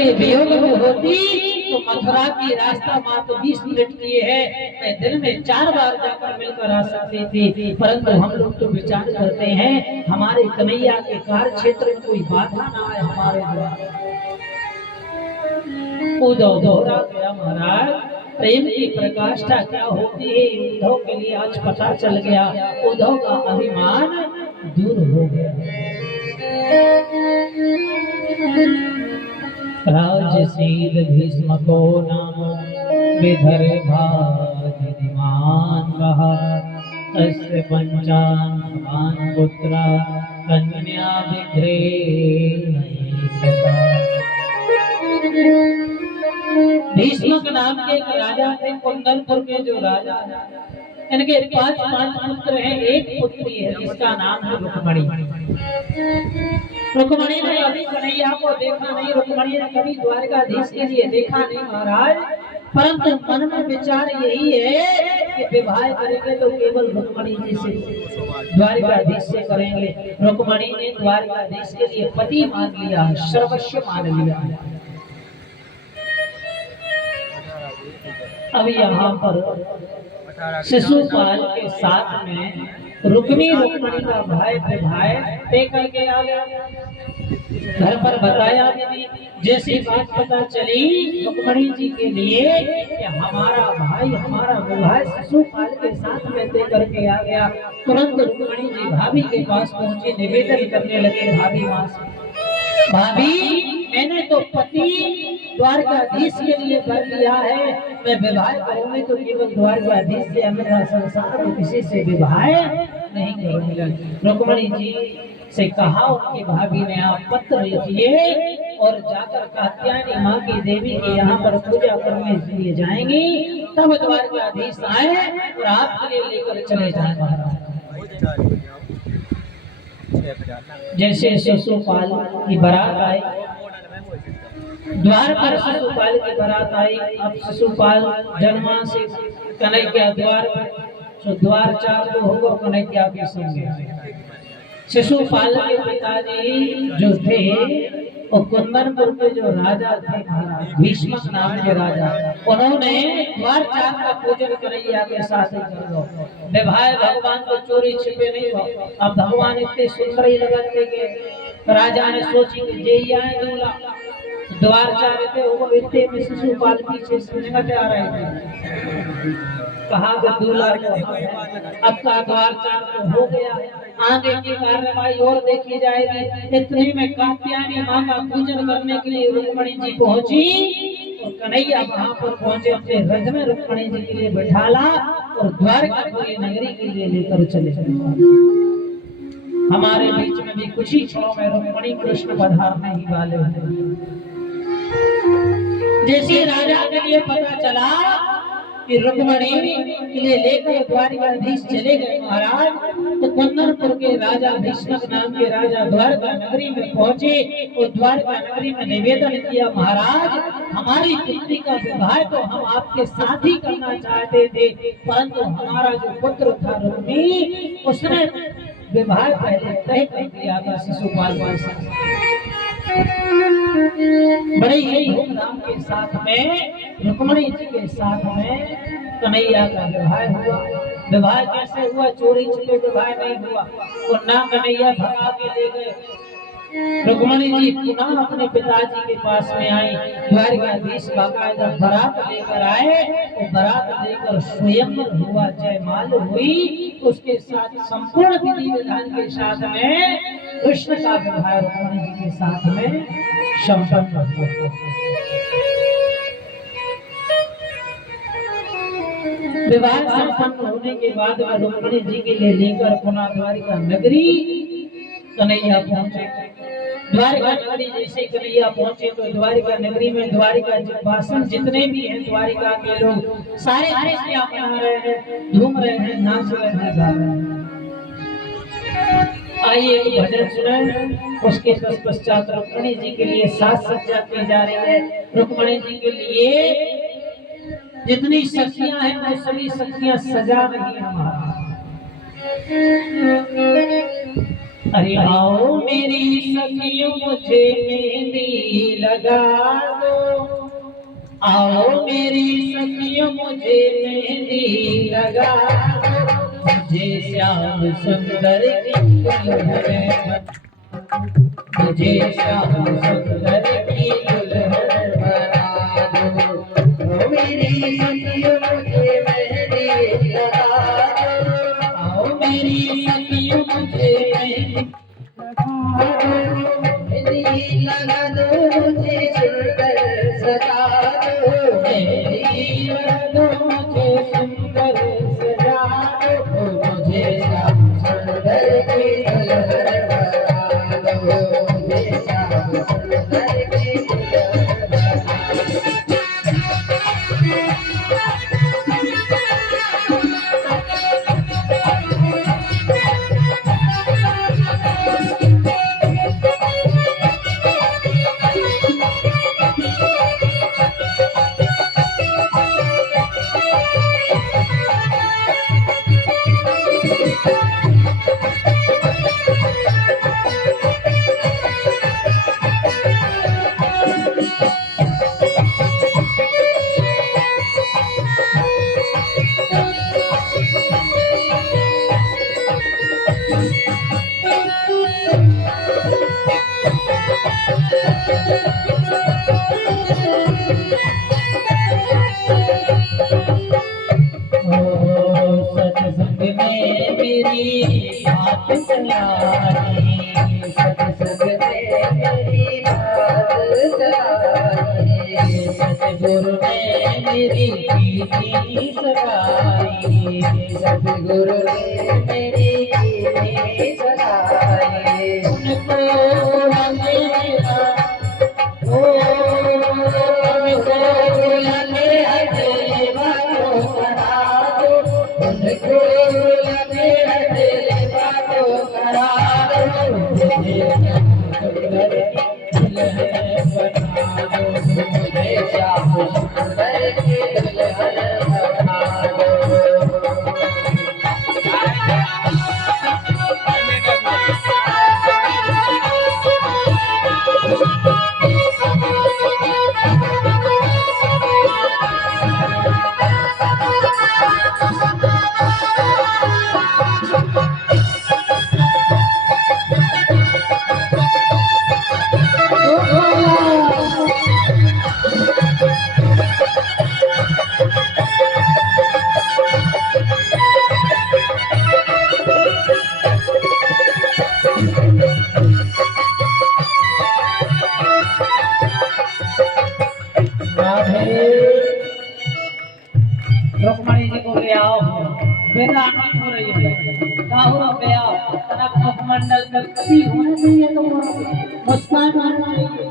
के वियोग में होती तो मथुरा की रास्ता मात्र 20 मिनट की है, मैं दिन में 4 बार जाकर मिलकर आ सकती थी। परंतु हम लोग तो विचार करते हैं हमारे कन्हैया के कार्य क्षेत्र में कोई बाधा ना आए हमारे द्वारा। उद्धव दोहरा गया महाराज, प्रेम की प्रकाष्ठा क्या होती है उद्धव के लिए आज पता चल गया। उद्धव का अभिमान दूर हो गया। राजसीद भीष्म को नाम विदर्भाधिमान रहा, तस्य पंचान भगवान पुत्र कन्या विग्रह भीष्म के नाम के एक राजा थे, कुंदनपुर के जो राजा, इनके 5 पुत्र हैं, एक पुत्री है जिसका नाम है रुक्मणी। रुक्मणी ने अभी कन्हैया को देखा नहीं, रुक्मणी ने कभी द्वारकाधीश के लिए देखा नहीं महाराज, परंतु मन में विचार यही है कि विवाह करेंगे तो केवल रुक्मणी जी से, द्वारकाधीश से करेंगे। रुक्मणी ने द्वारकाधीश के लिए पति मान लिया, सर्वस्व मान लिया। अब यहाँ पर शिशुपाल के साथ में रुक्मणी का भाई तय करके आ गया। घर पर बताया भी, जैसी बात पता चली रुक्मणी जी के लिए कि हमारा भाई हमारा विवाह शिशुपाल के साथ में तय करके आ गया, तुरंत रुक्मणी जी भाभी के पास पहुंची, निवेदन करने लगे भाभी वहां से, भाभी मैंने तो पति द्वारकाधीश के लिए कर लिया है, मैं विवाह करूंगी तो केवल द्वारकाधीश से, अन्यथा संसार में किसी से विवाह नहीं करूंगी। रुक्मणी जी से कहा उनकी भाभी ने, आप पत्र लिखिए और जाकर कात्यायनी माँ की देवी के यहाँ पर पूजा करने के लिए जाएंगी, तब द्वारकाधीश आए और आपके लिए लेकर चले जाएंगे। जैसे शिशुपाल की बारात आई, द्वार पर शिशुपाल की बारात आई। अब शिशुपाल जन्मा से कन्हैया द्वार पर, द्वार 4 जो होगा कन्हैया के संग। शिशुपाल के पिताजी जो थे वो कुंदनपुर के जो राजा थे महाराज, भीष्म नाम के राजा, उन्होंने द्वार 4 का पूजन कन्हैया के साथ कर लो। विवाह भगवान को चोरी छिपे नहीं हो। अब भगवान इतने सुंदर ही लगते के राजा ने सोची कि जे आए दूल्हा, द्वार 4 थे वो इतने में शिशुपाल पीछे से निकट आ रहे थे, कहा कि दूल्हा अब का द्वार 4 तो हो गया, आगे की कार्रवाई और देखी जाएगी। इतने में कात्यायनी माँ का पूजन करने के लिए रुक्मणी जी पहुंची और कन्हैया वहां पर पहुंचे, अपने रथ में रुक्मणी जी के लिए बैठाला और द्वारकापुरी नगरी के लिए लेकर चले। हमारे बीच में भी कुछ ही क्षणों में रुक्मणी कृष्ण पधारने ही वाले हैं। जैसे राजा के लिए पता चला कि रुक्मणी के लिए लेकर द्वारकाधीश चले गए महाराज, तो कुंदनपुर के राजा भीष्म नाम के राजा द्वारका नगरी में पहुंचे और द्वारका नगरी में निवेदन किया, महाराज हमारी पुत्री का विवाह तो हम आपके साथ ही करना चाहते थे, परंतु हमारा जो पुत्र था रुक्मी, उसने विवाह पहले तय कर दिया था शिशुपाल के साथ। बड़े ही धूमधाम के साथ में रुक्मणी जी के साथ में कन्हैया का विवाह हुआ। विवाह कैसे हुआ? चोरी छिपे विवाह नहीं हुआ, वो ना कन्हैया भगा के ले गए। रुक्मणी जी पुनः अपने पिताजी के पास में आई, द्वारकाधीश बाकायदा बारात लेकर आए, वो बारात लेकर स्वयंवर हुआ, जयमाल हुई, उसके साथ संपूर्ण विधि विधान के साथ में कृष्ण का विवाह रुक्मणी जी के साथ में संपन्न हुआ। विवाह संपन्न होने के बाद रुक्मणी जी के लिए लेकर पुनः द्वारिका नगरी कन्हैया पहुंचे। द्वारिका नगरी जैसे कन्हैया पहुंचे तो द्वारिका नगरी में द्वारिका वासन जितने भी हैं द्वारिका के लोग सारे क्या मना रहे हैं, धूम रहे हैं, नाच रहे हैं, गा रहे हैं। आइए एक भजन सुने, उसके पश्चात रुक्मणी जी के लिए साज सज्जा की जा रही है। रुक्मणी जी के लिए जितनी सखियां हैं वो सभी सखियां सजा रही हैं। अरे आओ मेरी सखियों मुझे मेहंदी लगा दो, आओ मेरी सखियों मुझे मेहंदी लगा दो, मुझे श्याम सुंदर की दुल्हन, मुझे श्याम सुंदर की दुल्हन बना दो। ओ मेरी सखियों मुझे मेहंदी लगा दो, आओ मेरी सखियों मुझे मेहंदी लगा दो, मुझे सुंदर सजा दो, मेहंदी लगा दो, मुझे सुंदर सजा दो, मुझे श्याम सुंदर की दुल्हन बना दो, मुझे श्याम सुंदर की दुल्हन सत्संग में मेरी बात चलाई, सत्संग में मेरी बात चलाई, सतगुरु ने मेरी कीर्ति सगाई, सतगुरु ने मेरी कीर्ति सगाई, उनको मेरा रुक्मणी जी को ले आओ, बेटा नहीं हो रही है, काहुआ पे आओ, तरफ मुखमंडल में कभी होना चाहिए तो मुस्कान आना चाहिए।